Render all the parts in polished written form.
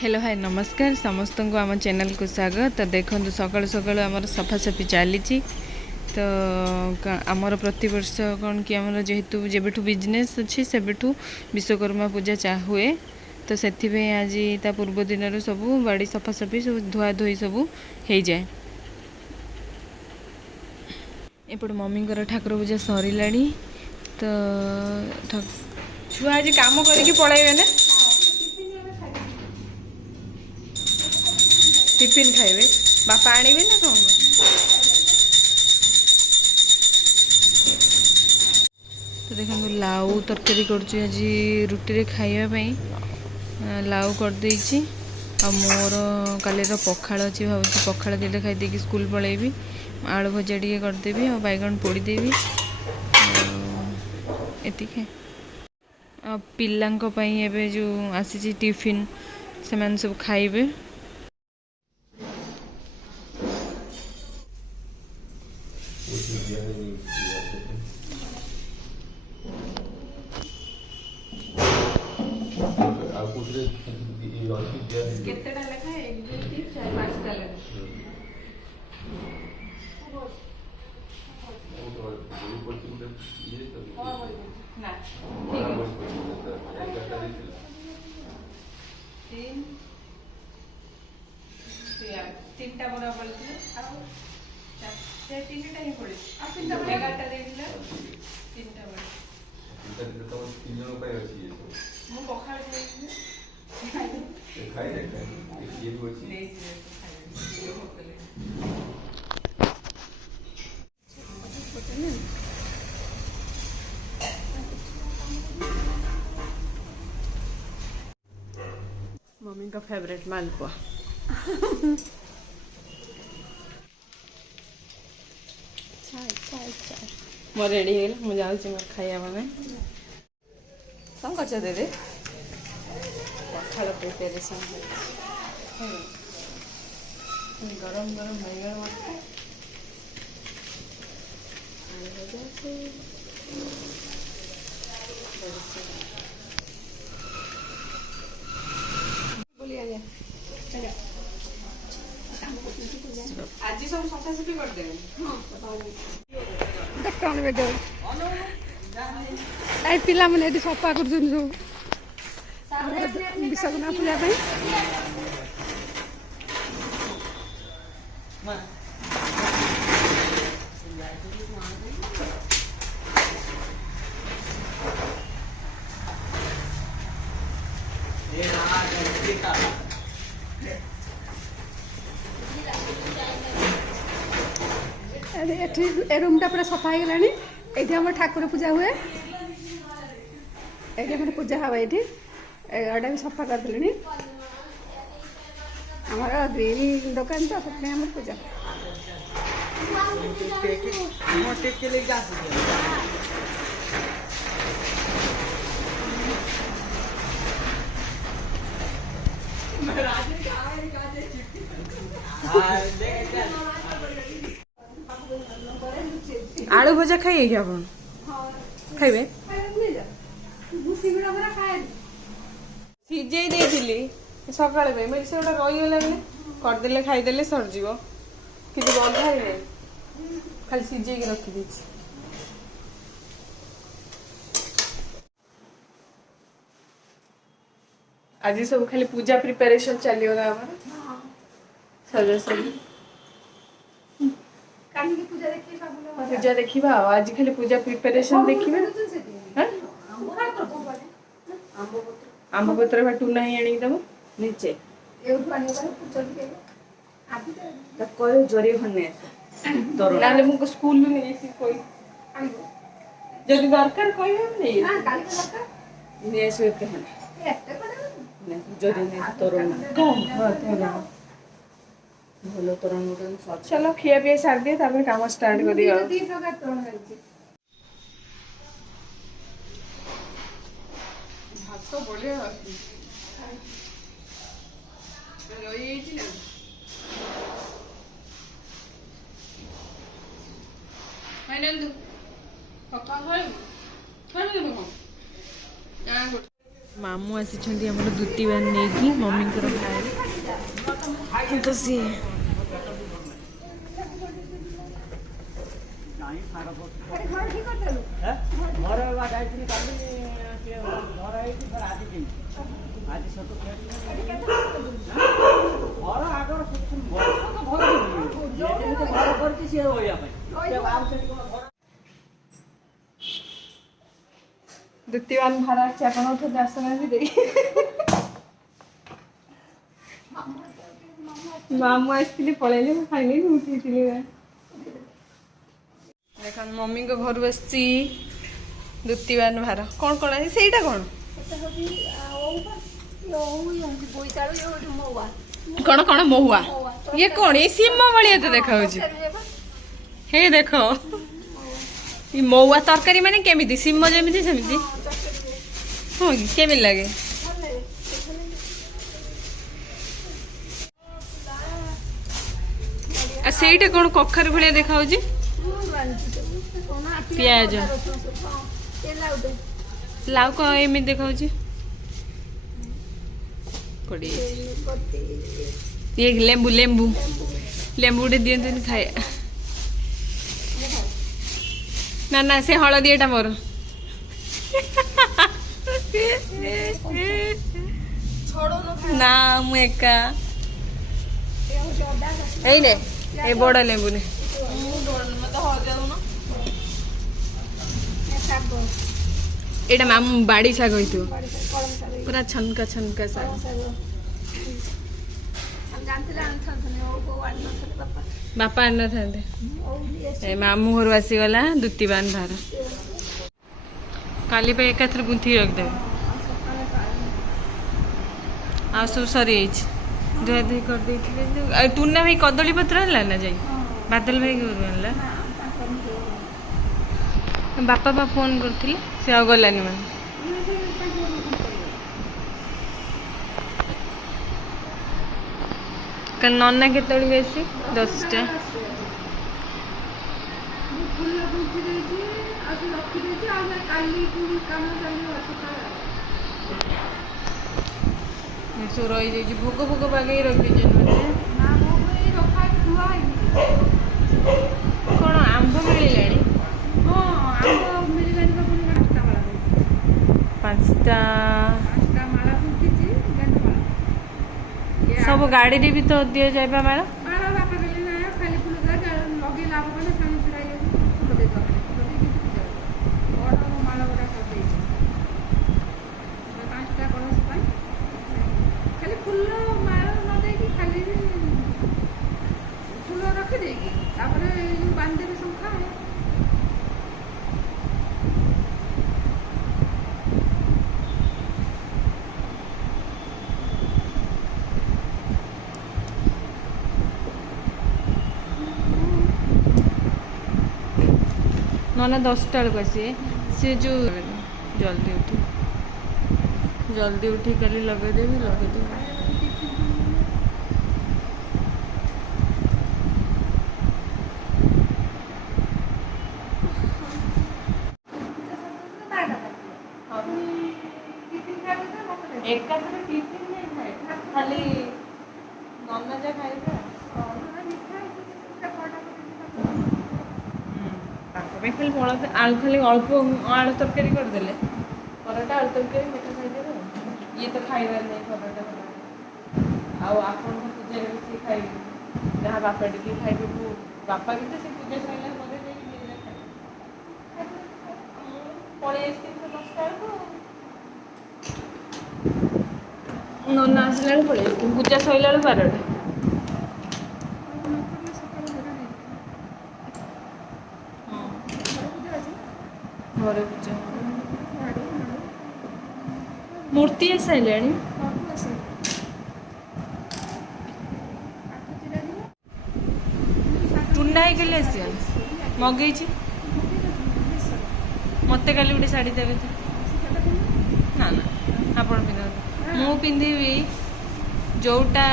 Hello hi नमस्कार समस्त को आम चैनल को स्वागत। तो देखो सकाल सकाल आम सफासफी चली तो आमर प्रतिवर्ष कौन कि आमर जेहेतु जेबेठू बिजनेस अच्छी सेबेठू विश्वकर्मा पूजा हुए तो से आज ता पूर्व दिन सब बाड़ी सफासफी सब धुआ धुई सब हो जाए। एपट मम्मी ठाकुर पूजा सरला तो छुआ आज काम करके पलैबे ना टिफिन खाइबे बापा आनिबे ना कौन तो देखो लाउ तरकारी कर आज रुटी रे खाइबा लाउ कर देछि आ मोर कालीर पखाड़ अच्छी भावुँ पखाड़ दिले खाई देकी स्कूल पलैबी आलू भजा टे करदेवी आ बैगन पोड़देवी एतिके पिलांको पई एबे जो आसी टिफिन से मैंने सब खाइबे। केतेटा लेखा 1 2 3 4 5 टा लेखा ना तीन टा बड़ा पड़े से तीनटा ही पड़े आ तीनटा 11टा देला तीनटा बड़ा तो 3 जन पाए अछि ये सब मु पखाड़ दे खाई दे ये भी अछि नहीं ये होटल मम्मी का फेवरेट मालपुआ मो रेडी है मुझे जाऊँ मोर खाइया मैंने कौन कर दे पखाड़ प्रिपेरेसन गरम गरम बैगन मत आज सब सफासफी कर दे पिला मैंने सफा कर विश्वकर्मा पूजा रूमटा पूरा सफा हो गलानी ये आम ठाकुर पूजा हुए ये पूजा हवा ये एटा भी सफा करदे आमर ग्रिल दुकान तो सब पूजा आलू भजा खाइए क्या अपन खाइबे सीझे देइथिली सकाळे पे मेरे से ओटा रही गला करदेले खाइदेले सरजिवो किछि बंधा ही नहीं खाली सीझे के रखी दीछि। आज सब खाली पूजा प्रिपरेशन चली होगा हमर सजा सजी पूजा देखिबा आज खाली पूजा प्रिपरेशन देखिबा आंब पत्र बाटू नहीं आनी दबो नीचे कोई जोरी भन्ने तोर नाले मुको स्कूल में नहीं कोई जदी दरकार कोई हम नहीं हां काली दरकार ने से के हन जोरी नहीं तोर कौन हां तोर बोलो तोरण मोटन चलो खिया पिया सार दिए तापर काम स्टार्ट कर दियो दी प्रकार तोरण करके भात तो बोले रही छी ना फाइनल पक्का है खाने दो आ गुड मामू आसी आमर दुती बान नहीं मम्मी भाई तो सी ଦୁତିବାନ ଭାର ଅଛି ଆପଣ ଉଠେଇ ଆସୁନାହାନ୍ତି ଦେଖି ମାମୁଁ ଆସିଥିଲି ପଳେଇଲେ ମୁଁ ଖାଇଲି ଉଠେଇଥିଲି ଦେଖ ମମ୍ମୀ ଘରୁ ଆସିଛି ଦୁତିବାନ ଭାର କ'ଣ କ'ଣ ଅଛି ସେଇଟା କ'ଣ କ'ଣ କ'ଣ ମହୁଆ ଇଏ କ'ଣ ଏଇ ସିମ ଭଳିଆ ତ ଦେଖାଉଛି ହେ ଦେଖ ये महुआ तरकारी माने केमिति सिम जेमिति सेमिति हाँ कि केमिति लागे आ सेटा कोन कखर भलिया देखाउजी प्याज लाउ को एमि देखाउजी पड़ी ये लेंबू लेंबू लेंबू डे दियंतनि खाए ना ना से हलदियाटा मोर ना मु एका ने ए बड़ा लेंबू ने एटा मामू बाड़ी शाग होइतो पूरा छनका छनका शाग बापा आन था मामू घर आसीगला दुतीबान भार काली पे एक गुंथी रखदे आ सब सरी धुआ धुई कर दे टूना भाई कदली पत्र है ना जाई बादल भाई घर आनला बापा बा फोन करथिले से आ गलानी मन कल नन्ना केतळे बेसी 10टा रही भोग भोग बागे रखी कौन आंब मिलला पांचटा सब गाड़ी रे भी तो दिया जाए माला ना 10टा बेलू आसी सी जो जल्दी उठी कल लगेदेवी खाली नन्ना जा खाइबा खाली आलू खाली अल्प आलू तरकारी करदे पराठा आलू तरकारी मिठा खाइदे ये तो खाइबार नहीं पराठा आप पूजा बस खाइबे जहाँ बापा टी खाइबे बापा भी तो से पूजा सैला पलि 10टा नन्ना आसला पलि पूजा सैला 12टा घरे पूजा मूर्ति सारे टुंडा होइकले आस मगई मत काली गोटे शाढ़ी देवे तो ना ना आप मु पिंधि जोटा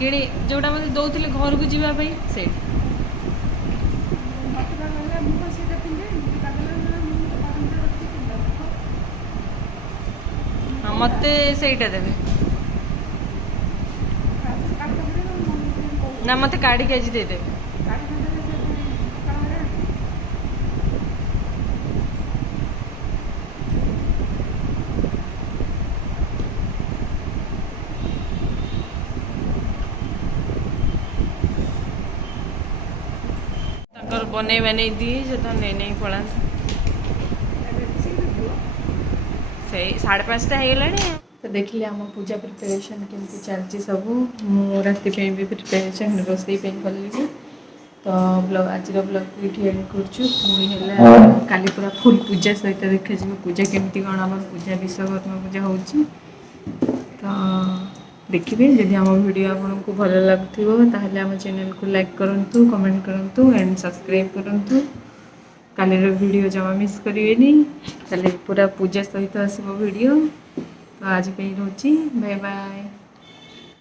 कि जोटा मत दौले घर को जावाई से हाँ मते सेटा देबे ना मते काढ़ी के आज दे देबे ताकर बने बने दिए से तो नहीं पड़ा से 5:30 हो तो देखिए आम पूजा प्रिपेरेशन केमती चलती सब मु राति पे भी प्रिपेरेशन रोसई पे कली तो ब्लॉग आज ब्लॉग को ये एंड कर काली पूरा फुल पूजा सहित देखा पूजा केमती कौन आम पूजा विश्वकर्मा पूजा हो तो देखिए जदि आम वीडियो आपको भल लगुव ताहले आम चैनल को लाइक करूँ कमेंट करूँ एंड सब्सक्राइब करूँ काली वीडियो जमा मिस करेंगे ताले पूरा पूजा सहित आसो वीडियो तो आज पे रोची बाय बाय।